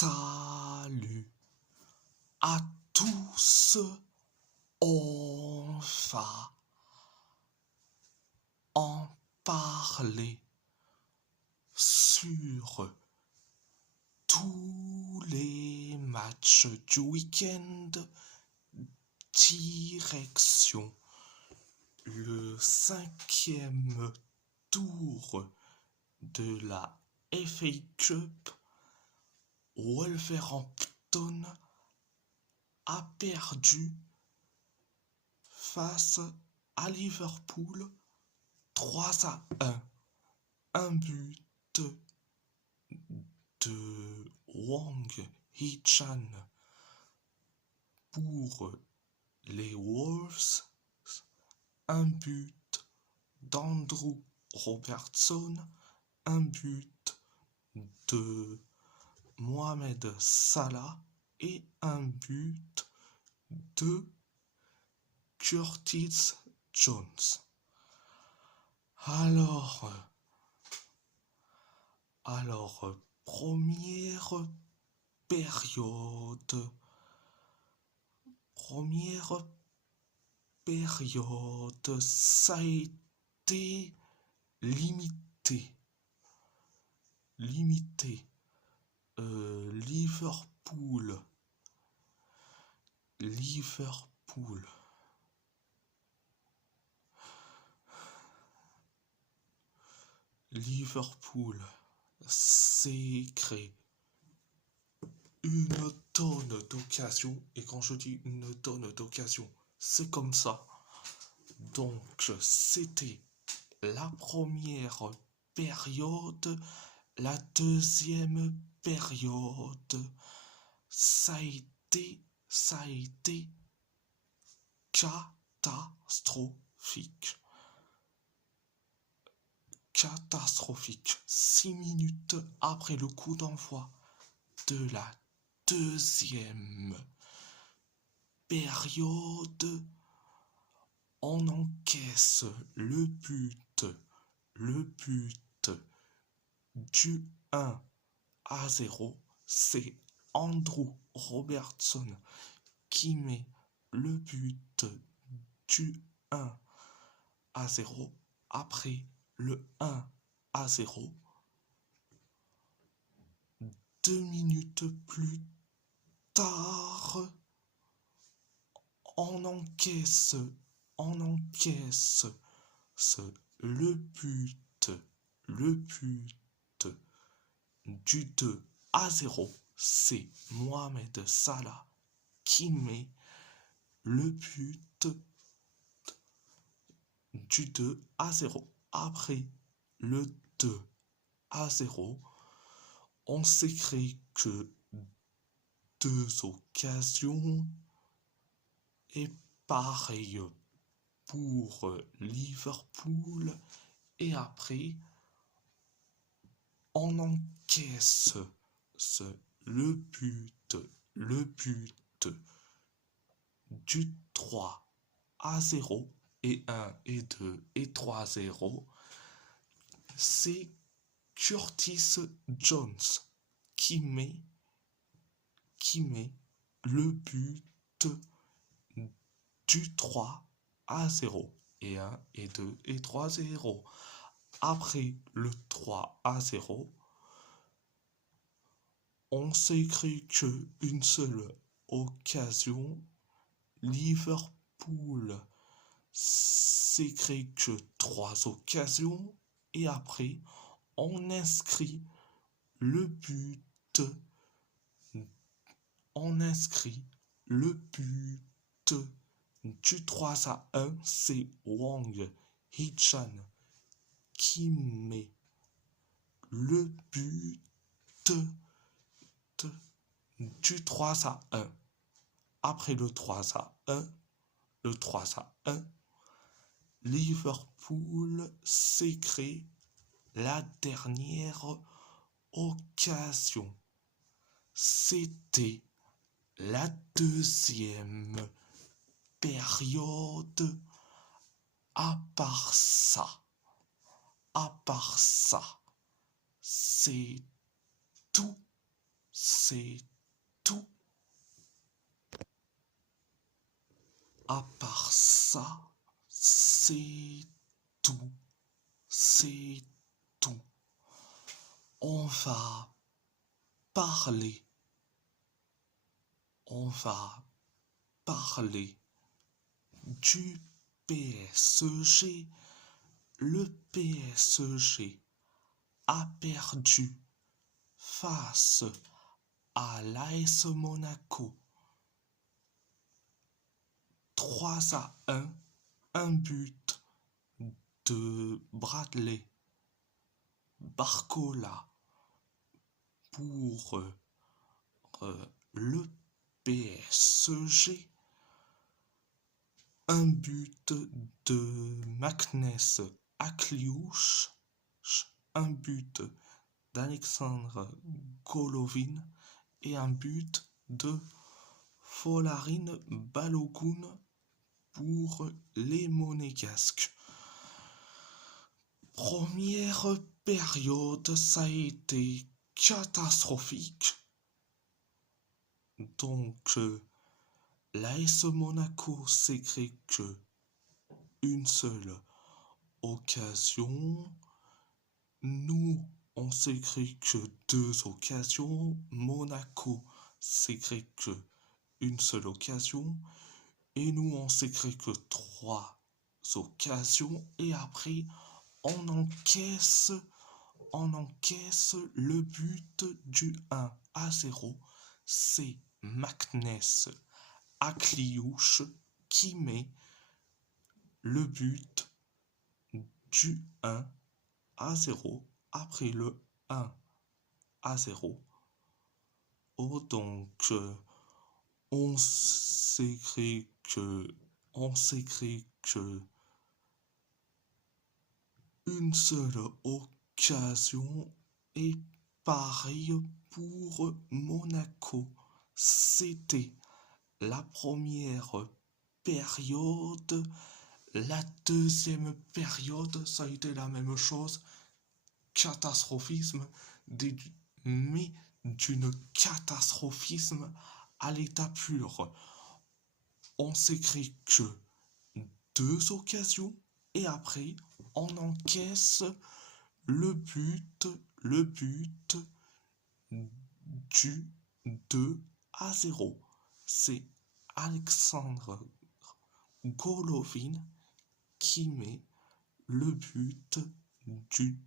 Salut à tous, on va en parler sur tous les matchs du week-end, direction le 5e tour de la FA Cup. Wolverhampton a perdu face à Liverpool 3-1. Un but de Wang Hee-chan pour les Wolves, un but d'Andrew Robertson, un but de Mohamed Salah et un but de Curtis Jones. Alors, première période, ça a été limité. Liverpool s'est créé une tonne d'occasions, et quand je dis une tonne d'occasions, c'est comme ça. Donc c'était la première période. La deuxième période, ça a été catastrophique. 6 minutes après le coup d'envoi de la deuxième période, on encaisse le but du 1-0. C'est Andrew Robertson qui met le but du 1-0 après le 1-0. 2 minutes plus tard, on encaisse le but du 2-0. C'est Mohamed Salah qui met le but du 2-0. Après le 2-0, on s'est créé que 2 occasions, et pareil pour Liverpool. Et après, on encaisse le but du 3-0 et 1 et 2 et 3-0. C'est Curtis Jones qui met le but du 3-0 et 1 et 2 et 3-0. Après le 3-0, on s'est créé qu'une seule occasion. Liverpool s'est créé que 3 occasions, et après on inscrit le but du 3-1. C'est Wang Hee-chan qui met le but du 3-1. Après le 3-1, Liverpool s'est créé la dernière occasion. C'était la deuxième période. À part ça, c'est tout. c'est tout. À part ça, c'est tout. C'est tout. On va parler. On va parler du PSG. Le PSG a perdu face à l'AS Monaco 3-1, un but de Bradley Barcola pour le PSG, un but de Magnus Akliouche, un but d'Alexandre Golovin et un but de Folarin Balogun pour les Monégasques. Première période, ça a été catastrophique. Donc, l'AS Monaco s'est créé que une seule occasion. Nous, on s'est créé que 2 occasions. Monaco s'est créé que une seule occasion. Et nous, on s'est créé que 3 occasions. Et après, on encaisse le but du 1-0. C'est Magnus Akliouche qui met le but du 1-0 après le 1-0. Oh, donc on s'écrit que une seule occasion. Et pareil pour Monaco. C'était la première période. La deuxième période, ça a été la même chose. Catastrophisme, mais d'une catastrophisme à l'état pur. On s'écrit que 2 occasions et après on encaisse le but du 2-0. C'est Alexandre Golovin qui met le but du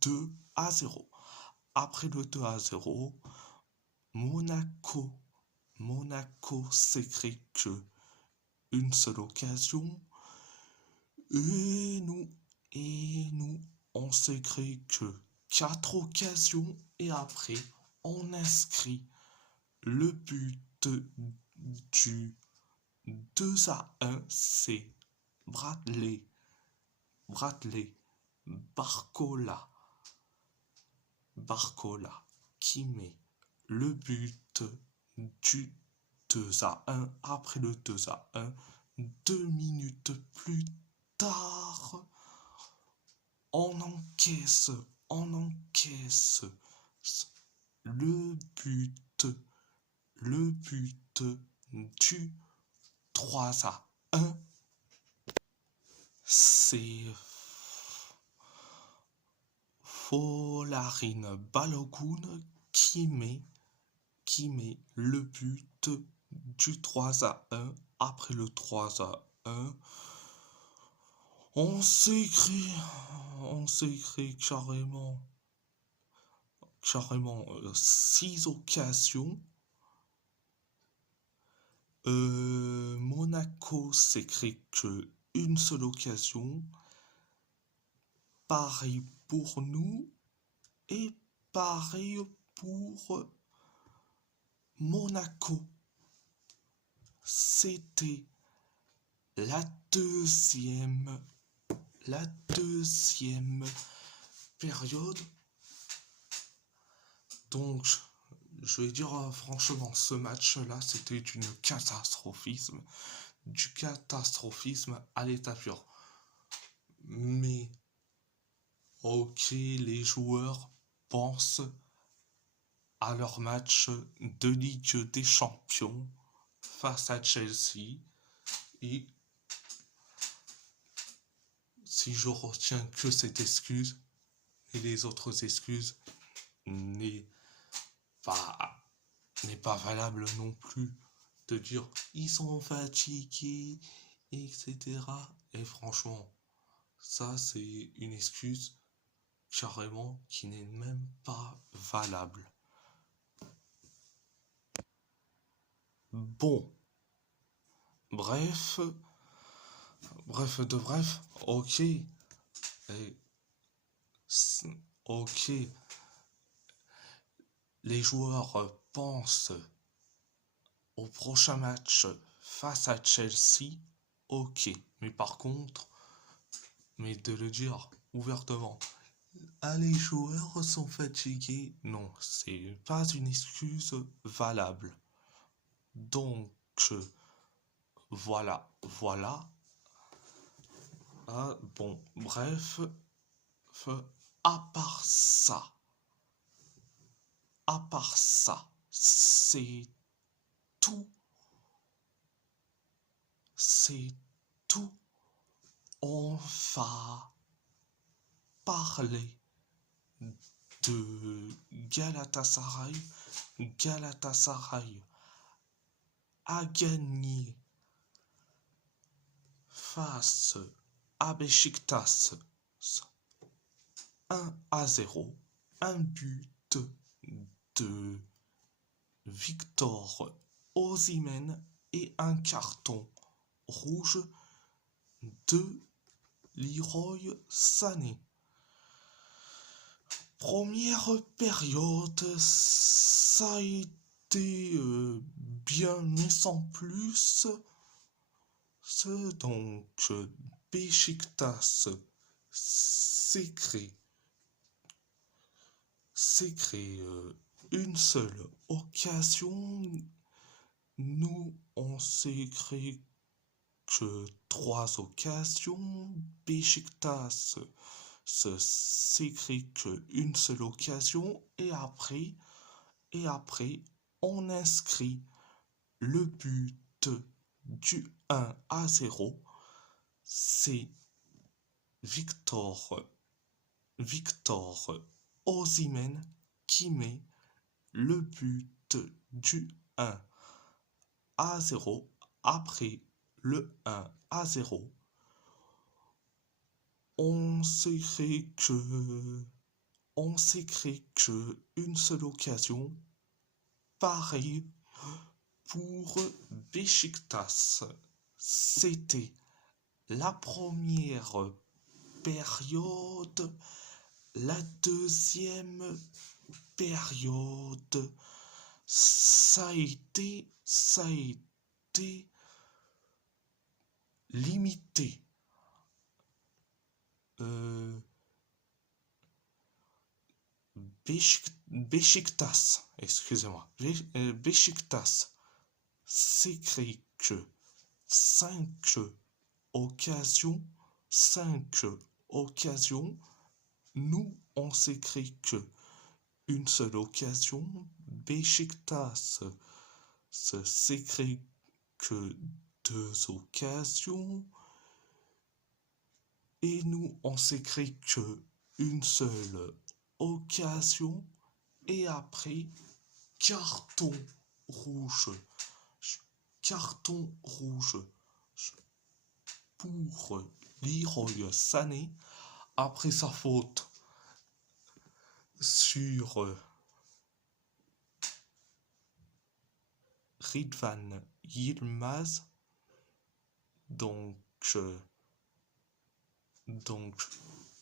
2-0. Après le 2-0, Monaco s'écrit que une seule occasion. Et nous, on s'écrit que 4 occasions. Et après, on inscrit le but du 2-1. C'est Bradley Barcola qui met le but du 2-1. Après le 2-1, 2 minutes plus tard, on encaisse le but du 3-1. C'est Folarin Balogun qui met le but du 3-1. Après le 3-1, on s'écrit carrément 6 occasions. Monaco s'écrit que une seule occasion. Pareil pour nous et pareil pour Monaco. C'était la deuxième période. Donc, je vais dire franchement, ce match-là, c'était du catastrophisme à l'état pur. Mais, ok, les joueurs pensent à leur match de Ligue des Champions face à Chelsea. Et si je retiens que cette excuse, et les autres excuses n'est pas, n'est pas valable non plus, de dire ils sont fatigués, etc. Et franchement, ça c'est une excuse carrément qui n'est même pas valable. Bon, bref, ok, ok, les joueurs pensent au prochain match face à Chelsea, ok, mais par contre, mais de le dire ouvertement, ah, les joueurs sont fatigués, non, c'est pas une excuse valable. Donc, voilà. Ah, bon, bref, à part ça, c'est tout, c'est tout. On va parler de Galatasaray. Galatasaray a gagné face à Beşiktaş 1-0, un but de Victor Osimhen et un carton rouge de Leroy Sané. Première période, ça a été bien, mais sans plus. Donc, Beşiktaş s'est créé une seule occasion. Nous, on s'est créé que 3 occasions. Beşiktaş s'est créé qu'une seule occasion. Et après, on inscrit le but du 1-0. C'est Victor Osimhen qui met le but du 1-0. Après le 1-0, on s'est créé que une seule occasion. Pareil pour Beşiktaş. C'était la première période. La deuxième période, ça a été limité. Beşiktaş, excusez-moi, Beşiktaş s'est créé que 5 occasions. Nous, on s'est créé que une seule occasion. Beşiktaş s'est créé que 2 occasions. Et nous, on s'est créé que une seule occasion. Et après, carton rouge pour Leroy Sané après sa faute sur Rıdvan Yılmaz. Donc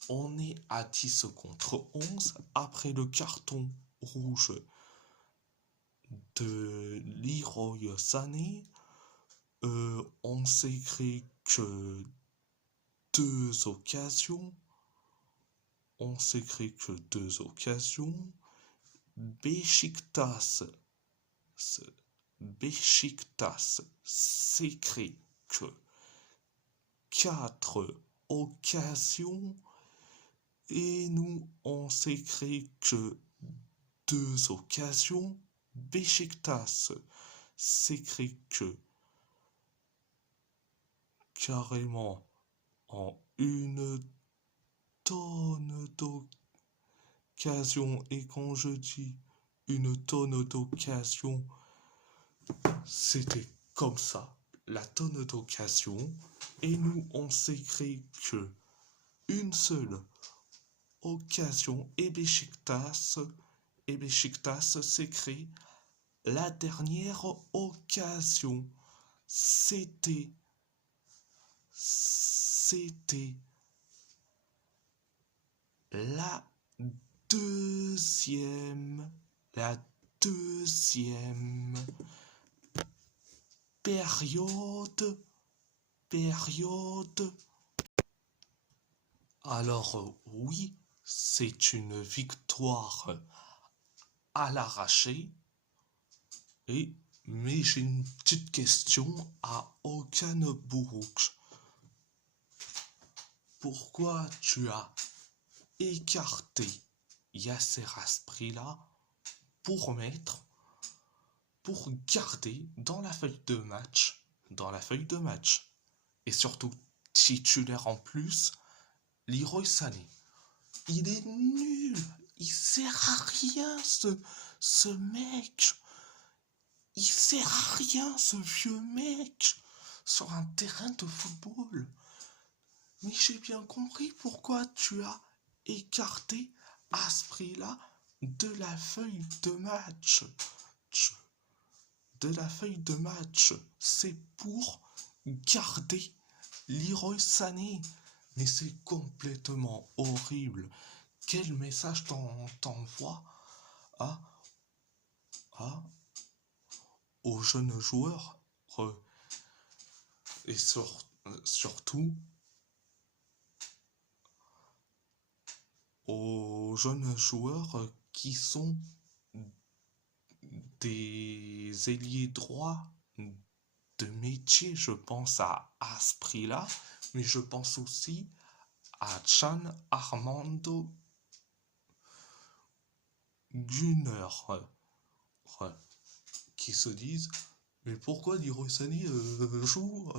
on est à 10 contre 11 après le carton rouge de Leroy Sané. On s'est créé que 2 occasions. Beşiktaş s'est créé que 4 occasions. Et nous, on s'est créé que 2 occasions, Beşiktaş s'écrit que carrément en une tonne d'occasions, et quand je dis une tonne d'occasions, c'était comme ça, la tonne d'occasions, et nous on s'écrit que une seule occasion, et Beşiktaş s'écrit la dernière occasion. C'était la deuxième période. Alors oui, c'est une victoire à l'arraché. Mais j'ai une petite question à Okan Buruk. Pourquoi tu as écarté Yasser Asprilla pour garder dans la feuille de match, et surtout titulaire en plus, Leroy Sané. Il est nul, il sert à rien ce mec. Il sert à rien ce vieux mec sur un terrain de football. Mais j'ai bien compris pourquoi tu as écarté Asprilla de la feuille de match. C'est pour garder Leroy Sané. Mais c'est complètement horrible. Quel message t'envoie aux jeunes joueurs et surtout aux jeunes joueurs qui sont des ailiers droits de métier. Je pense à Asprilla, mais je pense aussi à Can Armando Gunner, qui se disent mais pourquoi Leroy Sané joue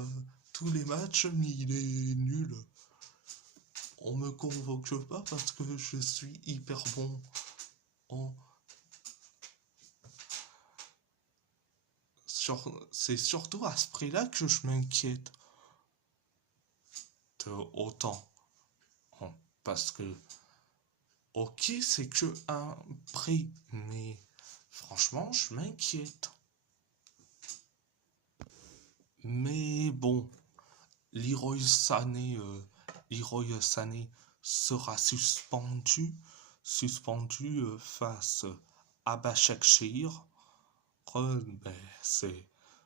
tous les matchs mais il est nul. On me convoque pas parce que je suis hyper bon c'est surtout à ce prix-là que je m'inquiète de autant. Parce que, ok, c'est que un prix, mais franchement, je m'inquiète. Mais bon, Leroy Sané sera suspendu face à Başakşehir. Ben,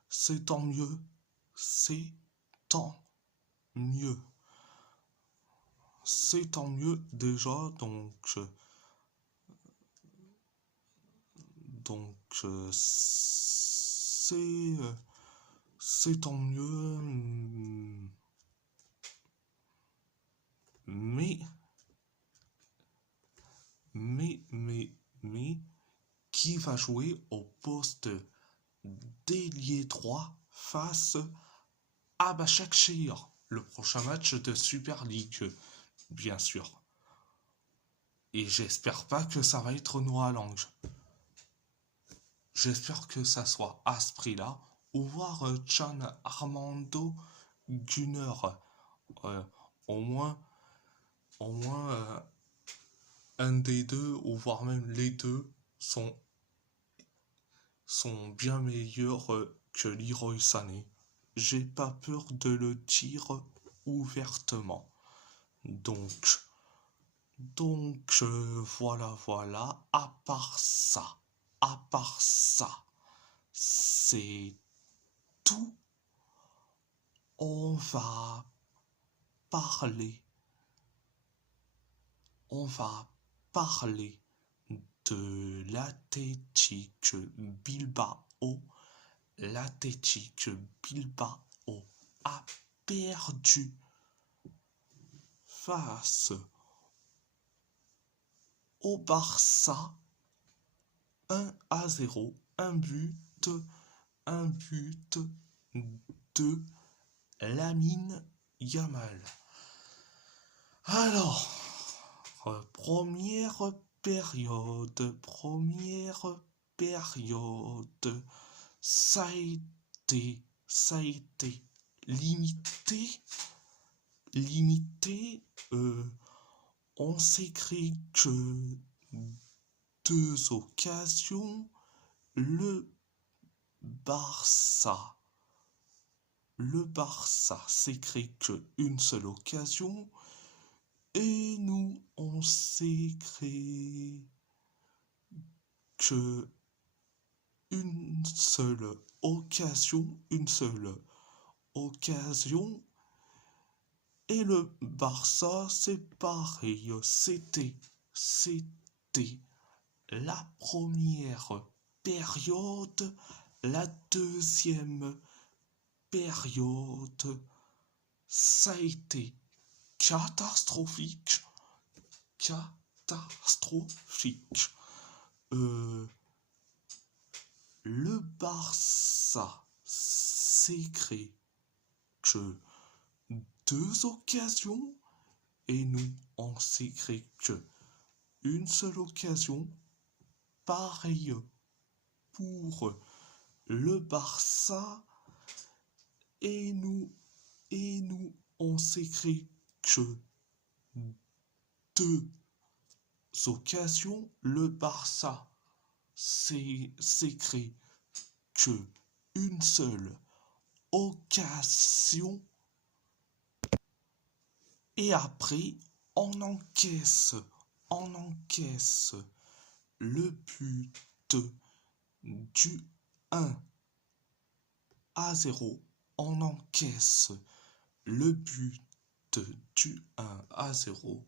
c'est tant mieux. C'est tant mieux. C'est tant mieux déjà, donc c'est tant mieux. Mais qui va jouer au poste d'ailier droit face à Başakşehir, le prochain match de Super League, bien sûr. Et j'espère pas que ça va être Noah Lang. J'espère que ça soit Asprilla ou voir Can Armando Gunner. Au moins un des deux, ou voire même les deux, sont bien meilleurs que Leroy Sané. J'ai pas peur de le dire ouvertement. Donc voilà, à part ça, c'est tout. On va parler de l'Athletic Bilbao. L'Athletic Bilbao a perdu face au Barça 1-0, un but de Lamine Yamal. Alors, première période, ça a été limité, on s'est créé que deux occasions, le Barça s'est créé qu'une seule occasion et nous on s'est créé que une seule occasion et le Barça c'est pareil, c'était la première période, la deuxième période, ça a été catastrophique. Le Barça s'est créé que deux occasions et nous on s'est créé que une seule occasion. Pareil pour le Barça et nous on s'est créé que deux occasions. Le Barça s'est créé que une seule occasion et après on encaisse le but du 1-0, on encaisse le but du 1-0.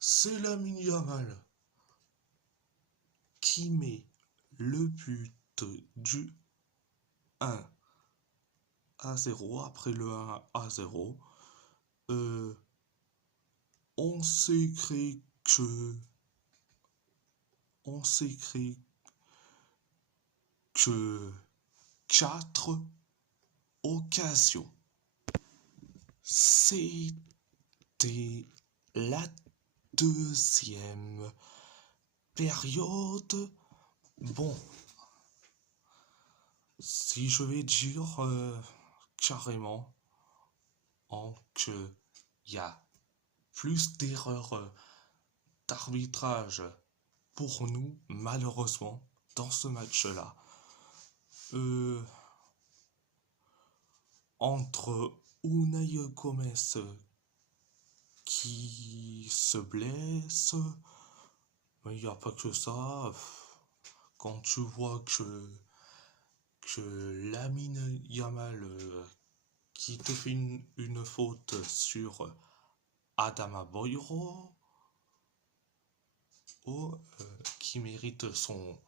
C'est Lamine Yamal qui met le but du 1-0 après le 1-0. On s'est créé que 4 occasions. C'était la deuxième période. Bon, si je vais dire carrément qu'il y a plus d'erreurs d'arbitrage pour nous, malheureusement, dans ce match-là. Entre Unai Gomez qui se blesse, mais il n'y a pas que ça. Quand tu vois que Lamine Yamal qui te fait une faute sur Adama Boiro, qui mérite son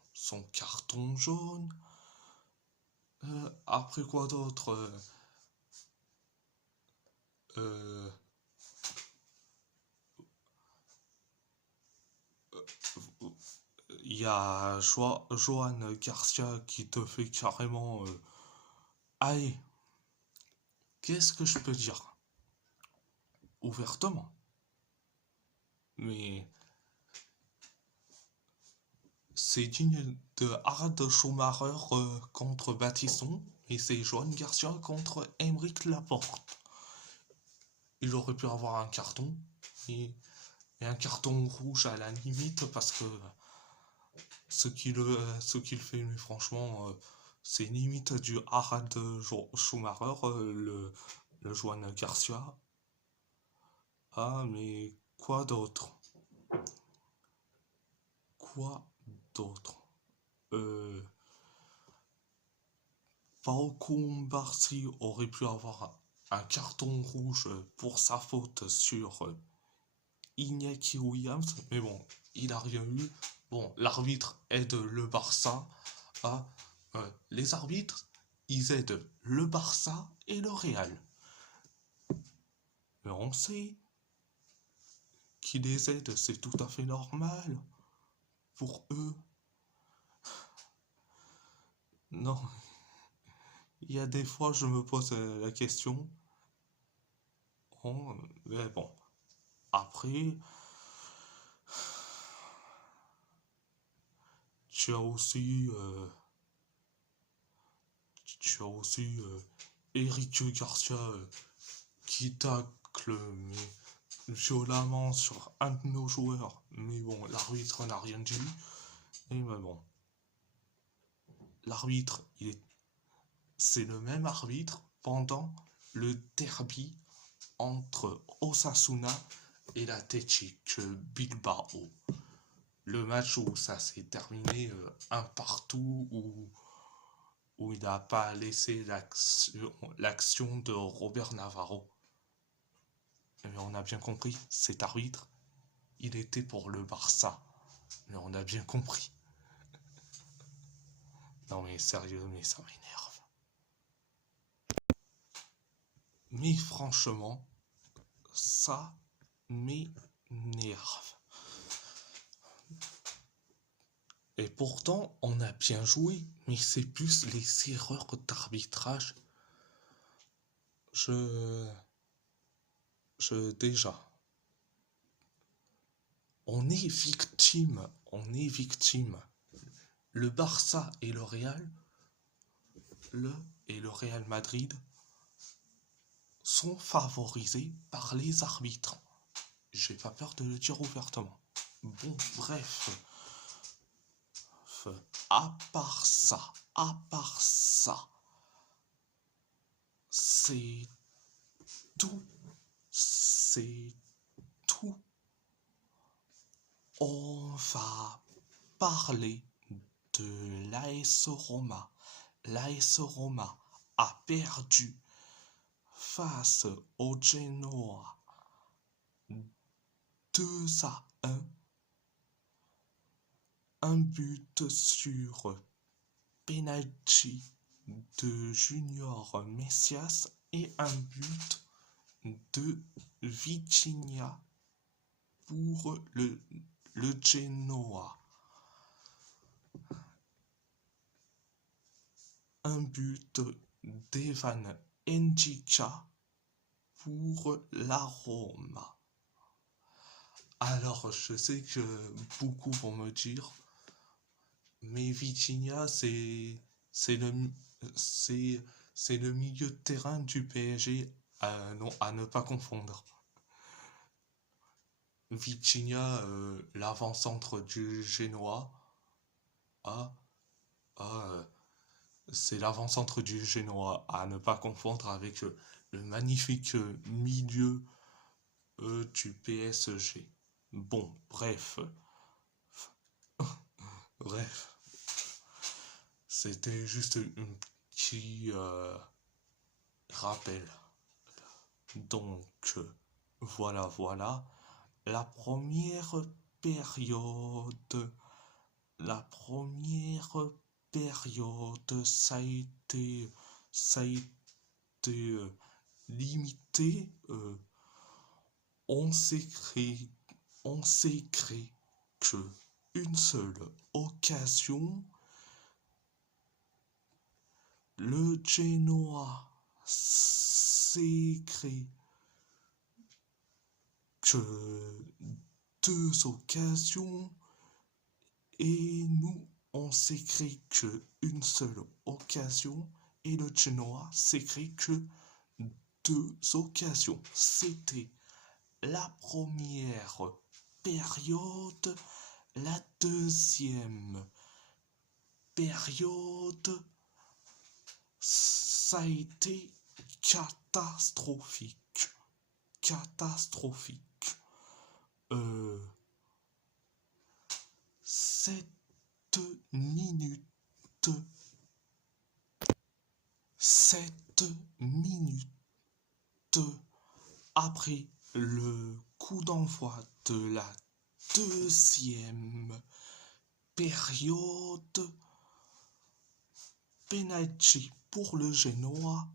carton jaune. Après quoi d'autre, il y a Johan Garcia qui te fait carrément allez, qu'est-ce que je peux dire ouvertement, mais c'est digne de Harald Schumacher contre Battiston et c'est Johan Garcia contre Aymeric Laporte. Il aurait pu avoir un carton et un carton rouge à la limite parce que ce qu'il fait, mais franchement, c'est limite du Harald Schumacher, le Johan Garcia. Ah, mais quoi d'autre? Pau Combarsi aurait pu avoir un carton rouge pour sa faute sur Iñaki Williams, mais bon, il a rien eu. Bon, l'arbitre aide le Barça. Les arbitres, ils aident le Barça et le Real. Mais on sait qu'ils les aident, c'est tout à fait normal pour eux. Non, il y a des fois je me pose la question. Mais bon, après, tu as aussi, Eric Garcia qui tacle violemment sur un de nos joueurs. Mais bon, l'arbitre n'a rien dit. Et mais bon, l'arbitre, c'est le même arbitre pendant le derby entre Osasuna et l'Athletic Bilbao. Le match où ça s'est terminé un partout, où il n'a pas laissé l'action de Robert Navarro. Mais on a bien compris, cet arbitre, il était pour le Barça. Mais on a bien compris. Non mais sérieux, mais ça m'énerve. Mais franchement, ça m'énerve. Et pourtant, on a bien joué, mais c'est plus les erreurs d'arbitrage. Déjà, on est victime. Le Barça et le Real Madrid sont favorisés par les arbitres. J'ai pas peur de le dire ouvertement. Bon, bref. À part ça, c'est tout. C'est tout. On va parler de l'AS Roma. L'AS Roma a perdu face au Genoa 2-1. Un but sur penalty de Junior Messias et un but de Vitinha pour le Genoa. Un but d'Evan Ndicka pour la Roma. Alors, je sais que beaucoup vont me dire, mais Vitinha, c'est le milieu de terrain du PSG à ne pas confondre. Vitinha, l'avant-centre du Genoa, c'est l'avant-centre du Genoa à ne pas confondre avec le magnifique milieu du PSG. Bon, bref. C'était juste un petit rappel. Donc, voilà. La première période, ça a été limité. On s'est créé que une seule occasion. Le Genoa s'est créé que 2 occasions et nous on s'est créé que une seule occasion et le Genoa s'est créé que 2 occasions. C'était la première période. La deuxième période, ça a été catastrophique. 7 minutes. 7 minutes après le coup d'envoi de la deuxième période, penalty pour le Genoa.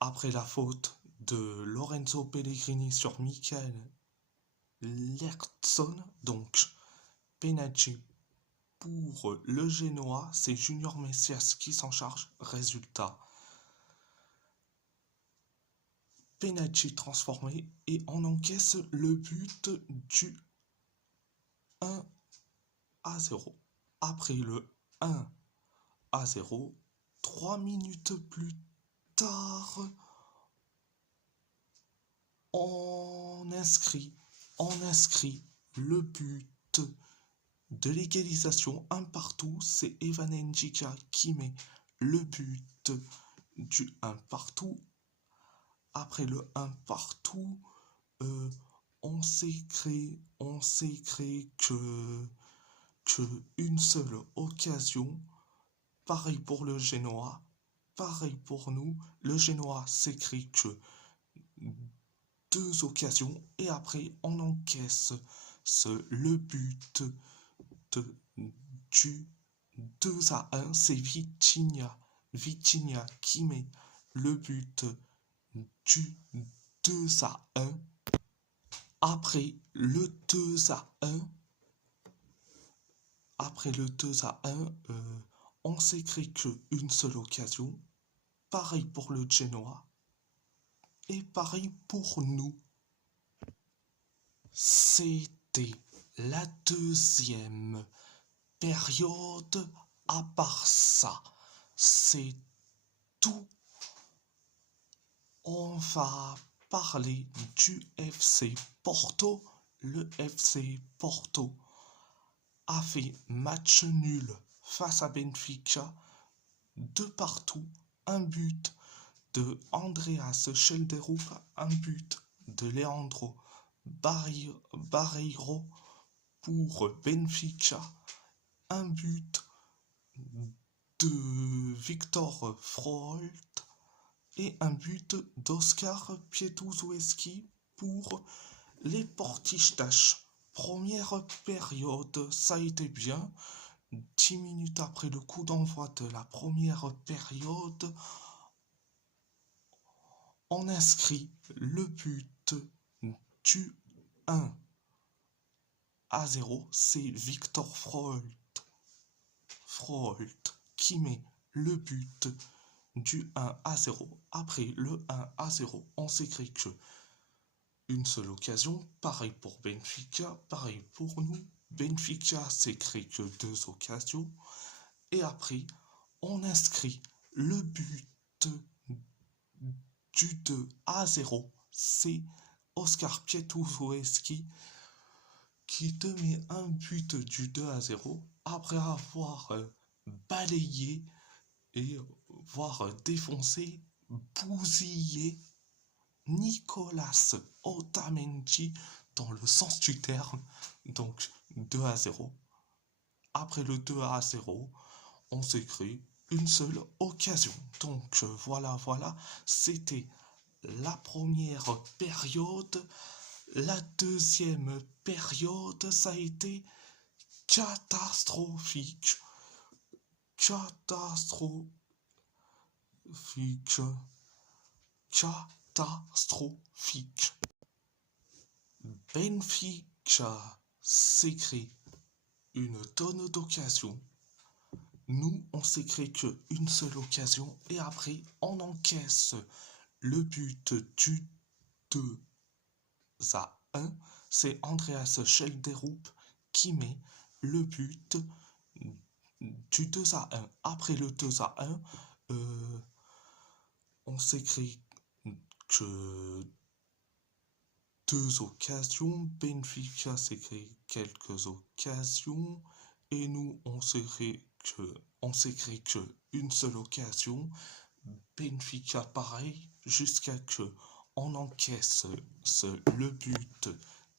Après la faute de Lorenzo Pellegrini sur Michael Lerkson, donc penalty pour le Genoa, c'est Junior Messias qui s'en charge. Résultat, penalty transformé et on encaisse le but du 1-0. Après le 1-0, 3 minutes plus tard, on inscrit le but de l'égalisation, un partout. C'est Evan Ndjika qui met le but du 1 partout. Après le 1 partout, on s'est créé que une seule occasion. Pareil pour le Genoa, pareil pour nous. Le Genoa s'écrit que 2 occasions et après on encaisse le but du 2-1. C'est Vitinha qui met le but du 2-1. Après le 2-1, on s'écrit qu'une seule occasion. Pareil pour le Genoa. Et pareil pour nous. C'était la deuxième période. À part ça, c'est tout. On va parler du FC Porto. Le FC Porto a fait match nul face à Benfica, 2 partout, un but de Andreas Schelderup, un but de Leandro Barreiro pour Benfica, un but de Victor Froholt et un but d'Oskar Pietuzowski pour les Portistaches. Première période, ça a été bien. 10 minutes après le coup d'envoi de la première période, on inscrit le but du 1-0. C'est Victor Froholt qui met le but du 1-0. Après le 1-0, on s'écrit que une seule occasion. Pareil pour Benfica, pareil pour nous. Benfica s'écrit que 2 occasions. Et après, on inscrit le but du 2-0. C'est Oskar Pietuzowski qui te met un but du 2-0 après avoir balayé et voire défoncé, bousillé Nicolas Otamendi dans le sens du terme. Donc 2-0. Après le 2-0, on s'écrit une seule occasion. Donc voilà, c'était la première période. La deuxième période, ça a été catastrophique. Benfica s'écrit une tonne d'occasions. Nous, on s'écrit qu'une seule occasion et après, on encaisse le but du 2-1. C'est Andreas Schelderup qui met le but du 2-1. Après le 2-1, on s'écrit que 2 occasions. Benfica s'écrit quelques occasions. Et nous, on s'écrit que une seule occasion. Benfica pareil, jusqu'à que on encaisse le but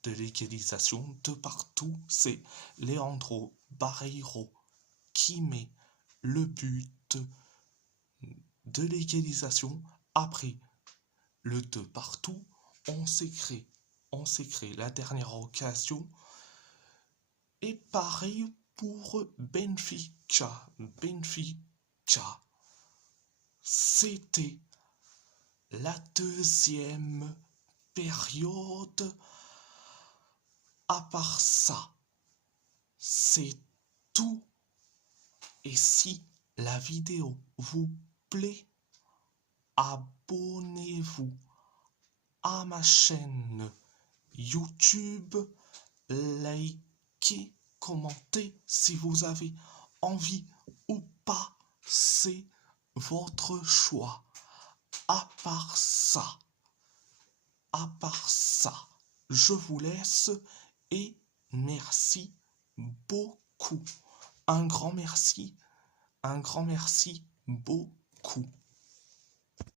de l'égalisation de partout. C'est Leandro Barreiro qui met le but de l'égalisation. Après le 2 partout, on s'écrit la dernière occasion. Et pareil pour Benfica. C'était la deuxième période. À part ça, c'est tout. Et si la vidéo vous plaît, abonnez-vous à ma chaîne YouTube, likez, commentez si vous avez envie ou pas, c'est votre choix. À part ça, je vous laisse et merci beaucoup. Un grand merci beaucoup.